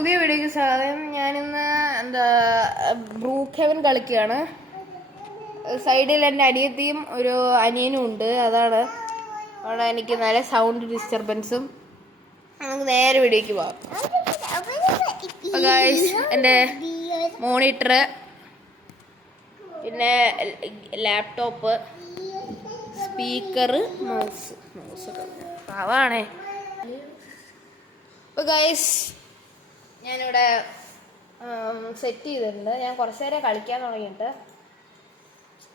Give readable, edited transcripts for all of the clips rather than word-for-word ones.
പുതിയ വീഡിയോക്ക് സ്വാഗതം. ഞാനിന്ന് ബ്രൂക്ക് ഹെവൻ കളിക്കുകയാണ്. സൈഡിൽ എൻ്റെ അനിയത്തിയും ഒരു അനിയനും ഉണ്ട്. അതാണ് അവിടെ എനിക്ക് നല്ല സൗണ്ട് ഡിസ്റ്റർബൻസും. നമുക്ക് നേരെ വീഡിയോക്ക് പോകാം. ഗൈസ്, എൻ്റെ മോണിറ്റർ, പിന്നെ ലാപ്ടോപ്പ്, സ്പീക്കർ, മൗസൊക്കെ പാവാണേ. അപ്പോൾ ഗൈസ്, ഞാനിവിടെ സെറ്റ് ചെയ്തിട്ടുണ്ട്. ഞാൻ കുറച്ച് നേരം കളിക്കാൻ തുടങ്ങിയിട്ട്.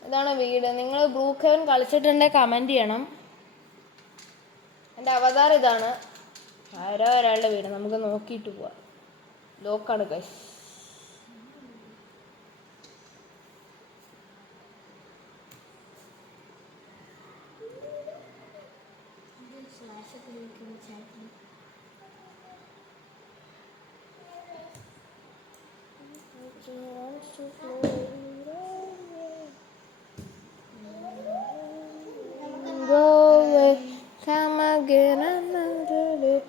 ഇതാണ് വീട്. നിങ്ങൾ ബ്രൂക്ക് ഹെവൻ കളിച്ചിട്ടുണ്ടെങ്കിൽ കമൻറ്റ് ചെയ്യണം. എൻ്റെ അവതാർ ഇതാണ്. ഒരാളുടെ വീട്. നമുക്ക് നോക്കിയിട്ട് പോവാം. ലോക്കാണ് guys. Go away, come again another day.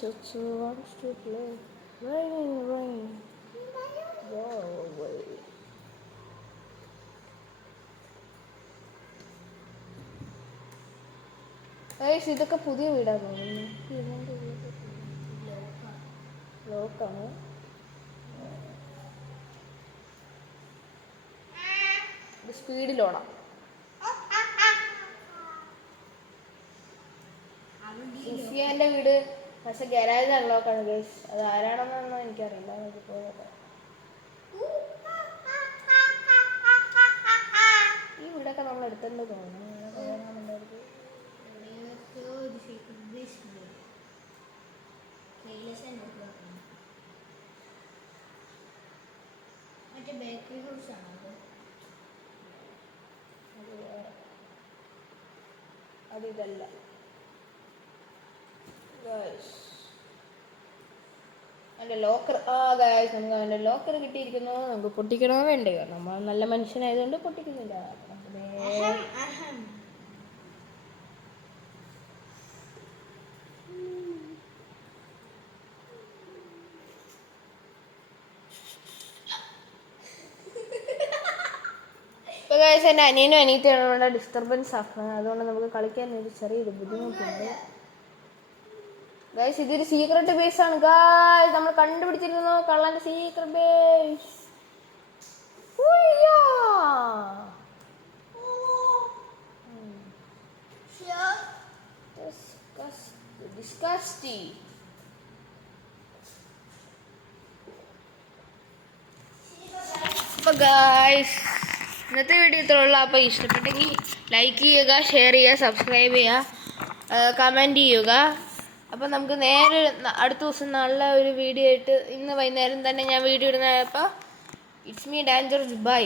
Just wants to play. Rain, rain, go away. Guys, ഇതൊക്കെ പുതിയ വീടാണ് തോന്നുന്നു. ലോക്കാണ്. സ്പീഡിലോണം. സിസിയന്റെ വീട് പക്ഷെ ഗരാജ് അൺലോക്കാണ് ഗൈസ്. അത് ആരാണെന്നൊന്നും എനിക്കറിയില്ല. ഈ വീടൊക്കെ നമ്മൾ എടുത്തിട്ടുണ്ട് തോന്നുന്നു. ബേക്കറി ഹൗസ് ആണോ അത്? ഇതല്ല എൻ്റെ ലോക്കർ. ഗായ്സ്, നമുക്ക് അവൻ്റെ ലോക്കർ കിട്ടിയിരിക്കുന്നു. നമുക്ക് പൊട്ടിക്കണോ വേണ്ടേ? നമ്മൾ നല്ല മനുഷ്യനായതുകൊണ്ട് പൊട്ടിക്കുന്നില്ല. ഇപ്പോൾ ഗായ്സ്, എൻ്റെ അനിയനും അനിയത്തിയാണ് ഡിസ്റ്റർബൻസ് ആക്കുന്നത്. അതുകൊണ്ട് നമുക്ക് കളിക്കാൻ ഒരു ചെറിയൊരു ബുദ്ധിമുട്ടുണ്ട്. ഗൈസ്, ഇതൊരു സീക്രട്ട് ബേസ് ആണ് ഗൈസ്. നമ്മൾ കണ്ടുപിടിച്ചിരിക്കുന്നു കള്ളന്റെ സീക്രട്ട് ബേസ്. അപ്പോൾ ഗൈസ്, ഇന്നത്തെ വീഡിയോ ഇത്രയുള്ള. അപ്പോൾ ഇഷ്ടപ്പെട്ടെങ്കിൽ ലൈക്ക് ചെയ്യുക, ഷെയർ ചെയ്യുക, സബ്സ്ക്രൈബ് ചെയ്യുക, കമൻറ്റ് ചെയ്യുക. അപ്പം നമുക്ക് നേരെ അടുത്ത ദിവസം നല്ല ഒരു വീഡിയോ ആയിട്ട് ഇന്ന് വൈകുന്നേരം തന്നെ ഞാൻ വീഡിയോ ഇടുന്നപ്പോൾ ഇറ്റ്സ് മീ ഡേഞ്ചറസ് ബൈ.